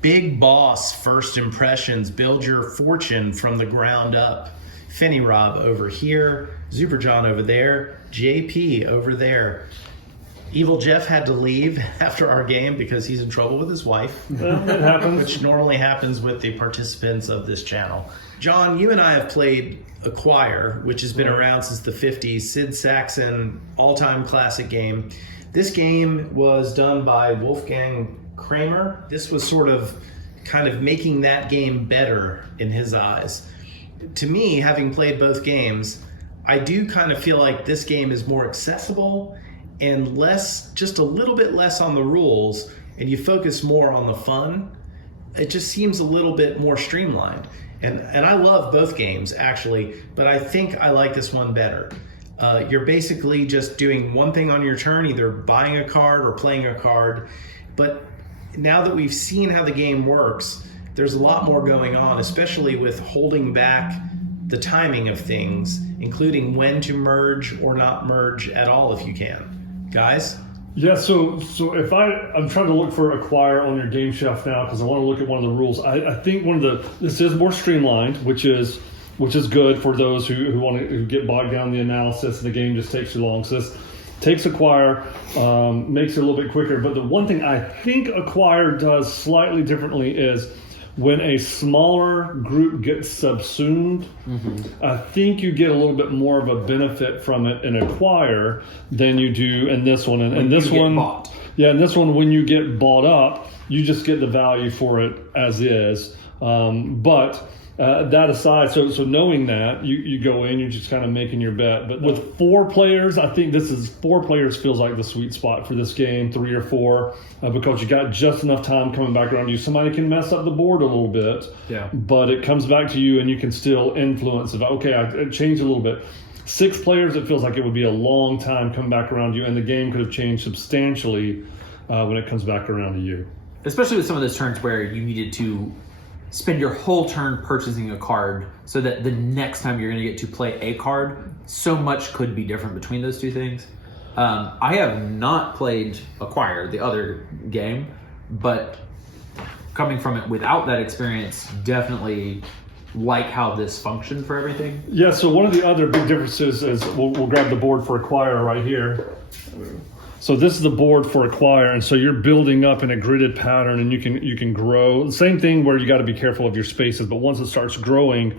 Big Boss First Impressions. Build your fortune from the ground up. Finny Rob over here. Zuber John over there. JP over there. Evil Jeff had to leave after our game because he's in trouble with his wife. Well, that happens. Which normally happens with the participants of this channel. John, you and I have played Acquire, which has been around since the 50s. Sid Sackson, all-time classic game. This game was done by Wolfgang Kramer. This was sort of kind of making that game better in his eyes. To me, having played both games, I do kind of feel like this game is more accessible and less, just a little bit less on the rules, and you focus more on the fun. It just seems a little bit more streamlined. And I love both games, actually, but I think I like this one better. You're basically just doing one thing on your turn, either buying a card or playing a card. But now that we've seen how the game works, there's a lot more going on, especially with holding back the timing of things, including when to merge or not merge at all if you can. Guys? Yeah, so if I'm trying to look for Acquire on your game shelf now because I want to look at one of the rules. I think this is more streamlined, which is good for those who want to get bogged down in the analysis and the game just takes too long. So this takes Acquire, makes it a little bit quicker. But the one thing I think Acquire does slightly differently is when a smaller group gets subsumed, I think you get a little bit more of a benefit from it in Acquire than you do in this one. And this one, yeah, in this one, when you get bought up, you just get the value for it as is. But that aside, so knowing that, you go in, you're just kind of making your bet. But with 4 players, I think 4 players feels like the sweet spot for this game, 3 or 4, because you got just enough time coming back around you. Somebody can mess up the board a little bit, but it comes back to you and you can still influence it. Okay, I changed a little bit. 6 players, it feels like it would be a long time coming back around you, and the game could have changed substantially when it comes back around to you. Especially with some of those turns where you needed to spend your whole turn purchasing a card so that the next time you're going to get to play a card, so much could be different between those two things. I have not played Acquire, the other game, but coming from it without that experience, definitely like how this functioned for everything. Yeah, so one of the other big differences is, we'll grab the board for Acquire right here. So this is the board for Acquire, and so you're building up in a gridded pattern, and you can grow. Same thing where you got to be careful of your spaces, but once it starts growing,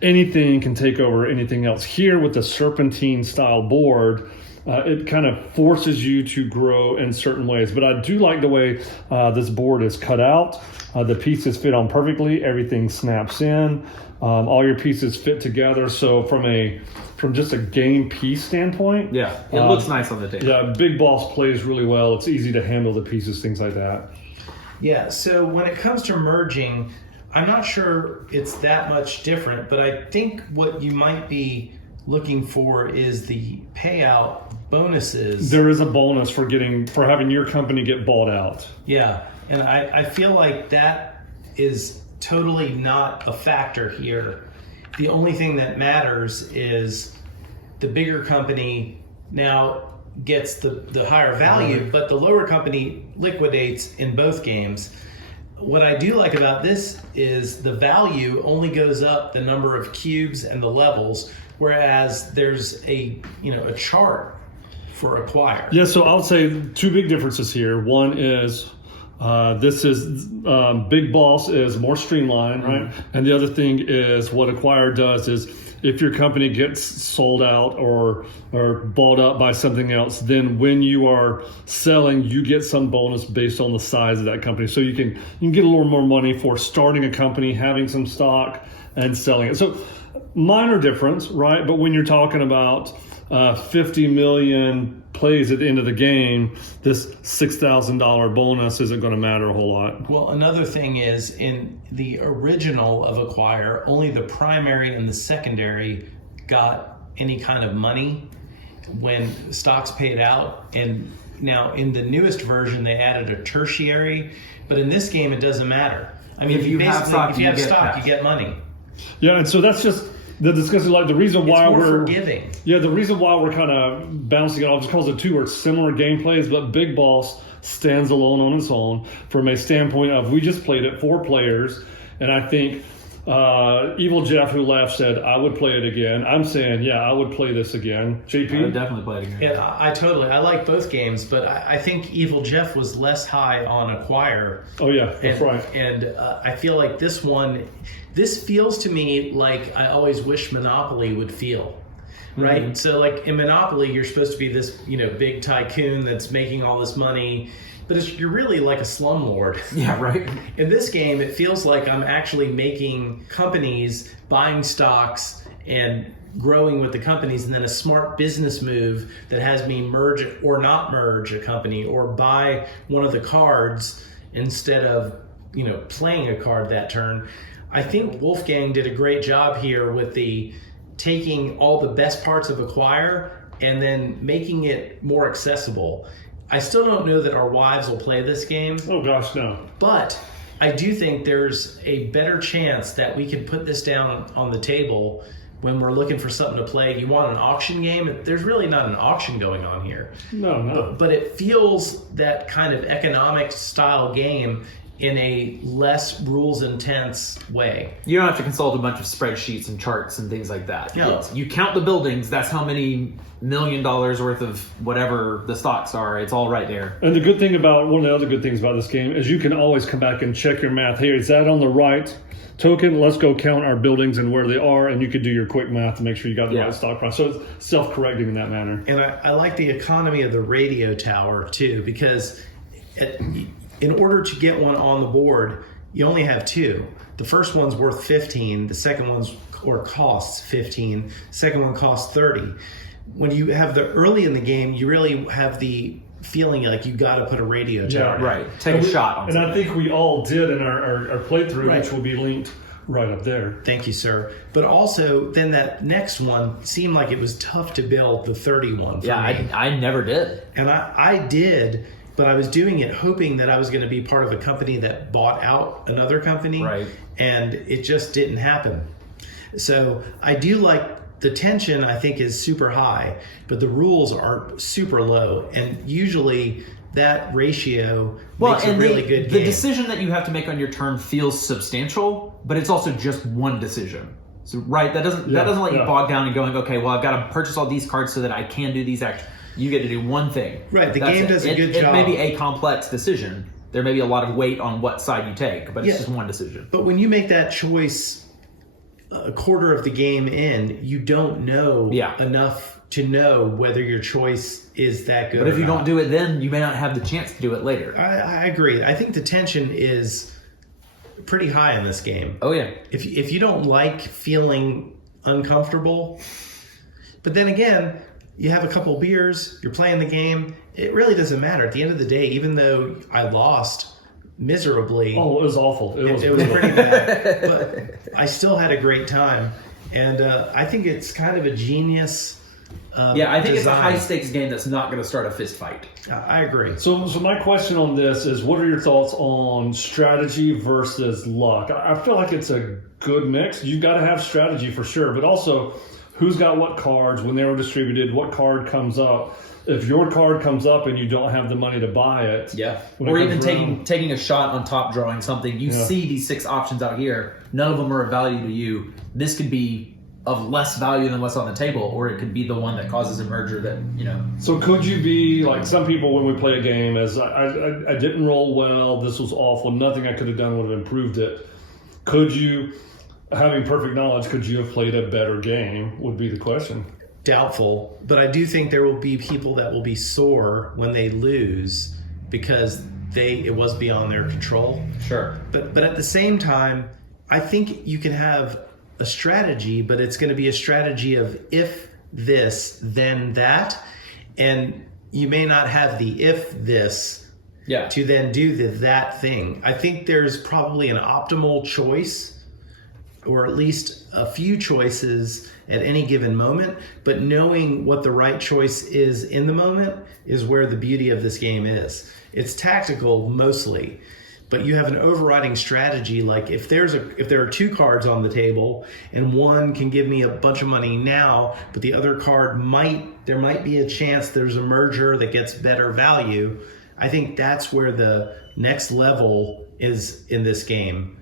anything can take over anything else. Here with the serpentine style board, it kind of forces you to grow in certain ways. But I do like the way this board is cut out. The pieces fit on perfectly. Everything snaps in. All your pieces fit together. So from just a game piece standpoint, it looks nice on the table. Yeah, Big Boss plays really well. It's easy to handle the pieces, things like that. Yeah, so when it comes to merging, I'm not sure it's that much different, but I think what you might be looking for is the payout bonuses. There is a bonus for having your company get bought out. Yeah, and I feel like that is totally not a factor here. The only thing that matters is the bigger company now gets the higher value, but the lower company liquidates in both games. What I do like about this is the value only goes up the number of cubes and the levels, whereas there's a chart for Acquire. Yeah, so I'll say 2 big differences here. One is this is Big Boss is more streamlined, right? And the other thing is what Acquire does is if your company gets sold out or bought up by something else, then when you are selling, you get some bonus based on the size of that company. So you can get a little more money for starting a company, having some stock, and selling it. So minor difference, right? But when you're talking about 50 million plays at the end of the game, this $6,000 bonus isn't going to matter a whole lot. Well, another thing is in the original of Acquire, only the primary and the secondary got any kind of money when stocks paid out. And now in the newest version, they added a tertiary, but in this game, it doesn't matter. I mean, if you have stock, you get money. Yeah, and so that's just the discussion. Like the reason why we're forgiving. Yeah, the reason why we're kind of bouncing it off is because the 2 are similar gameplays, but Big Boss stands alone on its own from a standpoint of we just played it 4 players, and I think Evil Jeff, who laughed, said I would play it again. I'm saying, yeah, I would play this again. JP? I would definitely play it again. Yeah, I like both games, but I think Evil Jeff was less high on Acquire. Oh yeah, that's right. And I feel like this feels to me like I always wish Monopoly would feel. Right? Mm-hmm. So like in Monopoly, you're supposed to be this, big tycoon that's making all this money, but you're really like a slumlord. Yeah, right. In this game, it feels like I'm actually making companies, buying stocks, and growing with the companies, and then a smart business move that has me merge or not merge a company or buy one of the cards instead of, playing a card that turn. I think Wolfgang did a great job here with taking all the best parts of Acquire and then making it more accessible. I still don't know that our wives will play this game. Oh gosh, no. But I do think there's a better chance that we can put this down on the table when we're looking for something to play. You want an auction game? There's really not an auction going on here. No. But it feels that kind of economic style game in a less rules intense way. You don't have to consult a bunch of spreadsheets and charts and things like that. Yeah. You count the buildings, that's how many $1 million worth of whatever the stocks are. It's all right there. And one of the other good things about this game is you can always come back and check your math. Hey, is that on the right token? Let's go count our buildings and where they are, and you could do your quick math to make sure you got the right stock price. So it's self-correcting in that manner. And I like the economy of the radio tower too, because in order to get one on the board, you only have 2. The first one's worth 15. The second one's costs 15. The second one costs 30. When you have the early in the game, you really have the feeling like you got to put a radio tower. Yeah, right. Take a shot on and something. I think we all did in our playthrough, Right. which will be linked right up there. Thank you, sir. But also, then that next one seemed like it was tough to build, the 31 for me. I never did. And I did, but I was doing it hoping that I was going to be part of a company that bought out another company. Right. And it just didn't happen. So I do like the tension, I think, is super high, but the rules are super low. And usually that ratio makes a really good game. The decision that you have to make on your turn feels substantial, but it's also just one decision. So that doesn't let you bog down and going, okay, well, I've got to purchase all these cards so that I can do these actions. You get to do one thing. Right, the game does a good job. It may be a complex decision. There may be a lot of weight on what side you take, but it's just one decision. But when you make that choice a quarter of the game in, you don't know enough to know whether your choice is that good. But if you don't do it then, you may not have the chance to do it later. I agree. I think the tension is pretty high in this game. Oh, yeah. If you don't like feeling uncomfortable, but then again, you have a couple beers, you're playing the game, it really doesn't matter. At the end of the day, even though I lost miserably. Oh, it was awful. It was pretty bad. But I still had a great time. And I think it's kind of a genius I think design. it's a high-stakes game that's not going to start a fist fight. I agree. So my question on this is, what are your thoughts on strategy versus luck? I feel like it's a good mix. You've got to have strategy for sure, but also who's got what cards, when they were distributed, what card comes up. If your card comes up and you don't have the money to buy it. Yeah. Or even taking a shot on top drawing something. You see these 6 options out here. None of them are of value to you. This could be of less value than what's on the table, or it could be the one that causes a merger that, So could you be like some people when we play a game as I didn't roll well, this was awful, nothing I could have done would have improved it. Could you, having perfect knowledge, could you have played a better game would be the question. Doubtful, but I do think there will be people that will be sore when they lose because it was beyond their control. Sure. But at the same time, I think you can have a strategy, but it's going to be a strategy of if this, then that, and you may not have the if this to then do that thing. I think there's probably an optimal choice, or at least a few choices at any given moment, but knowing what the right choice is in the moment is where the beauty of this game is. It's tactical mostly, but you have an overriding strategy. Like if there are 2 cards on the table and one can give me a bunch of money now, but the other card there might be a chance there's a merger that gets better value. I think that's where the next level is in this game.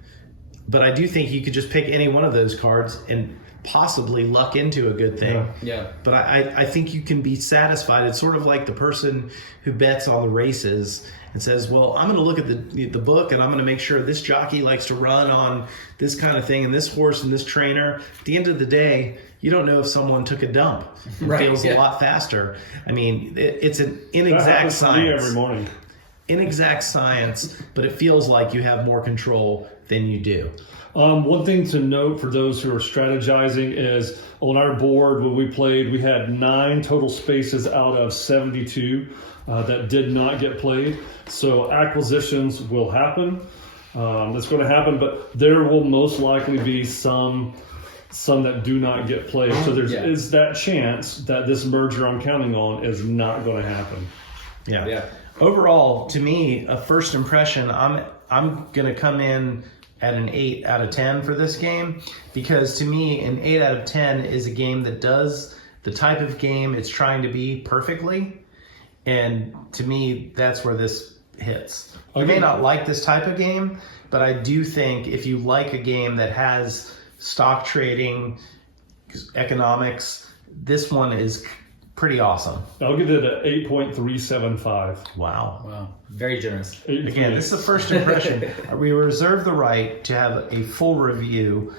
But I do think you could just pick any one of those cards and possibly luck into a good thing. Yeah. But I think you can be satisfied. It's sort of like the person who bets on the races and says, well, I'm going to look at the book and I'm going to make sure this jockey likes to run on this kind of thing and this horse and this trainer. At the end of the day, you don't know if someone took a dump. It feels a lot faster. I mean, it's an inexact science. Every morning. Inexact science, but it feels like you have more control than you do. One thing to note for those who are strategizing is on our board when we played, we had 9 total spaces out of 72 that did not get played. So acquisitions will happen. That's going to happen, but there will most likely be some that do not get played. So there is that chance that this merger I'm counting on is not going to happen. Yeah. Overall, to me, a first impression, I'm going to come in at an 8 out of 10 for this game, because to me, an 8 out of 10 is a game that does the type of game it's trying to be perfectly. And to me, that's where this hits. You may not like this type of game, but I do think if you like a game that has stock trading, economics, this one is pretty awesome. I'll give it an 8.375. Wow. Very generous. Again, this is the first impression. We reserve the right to have a full review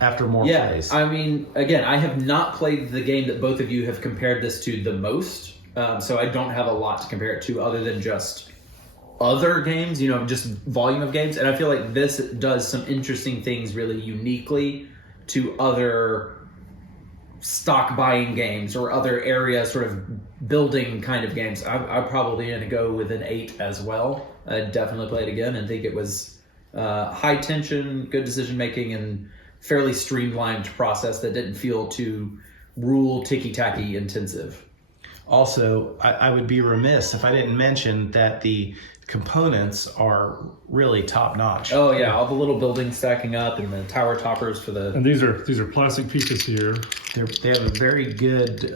after more plays. I mean, again, I have not played the game that both of you have compared this to the most, so I don't have a lot to compare it to other than just other games, just volume of games. And I feel like this does some interesting things really uniquely to other stock buying games or other area sort of building kind of games. I'm probably going to go with an 8 as well. I'd definitely play it again and think it was high tension, good decision making, and fairly streamlined process that didn't feel too rule ticky-tacky intensive. Also, I would be remiss if I didn't mention that the components are really top notch. Oh yeah, all the little buildings stacking up and the tower toppers for the. And these are plastic pieces here. They have a very good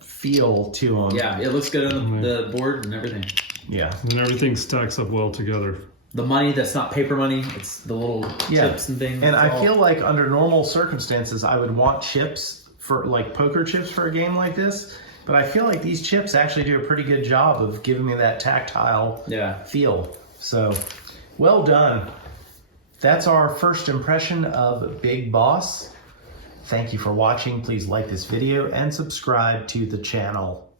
feel to them. Yeah, it looks good on the board and everything. Yeah, and everything stacks up well together. The money that's not paper money, it's the little chips and things. And I feel like under normal circumstances, I would want chips for like poker chips for a game like this. But I feel like these chips actually do a pretty good job of giving me that tactile feel. So, well done. That's our first impression of Big Boss. Thank you for watching. Please like this video and subscribe to the channel.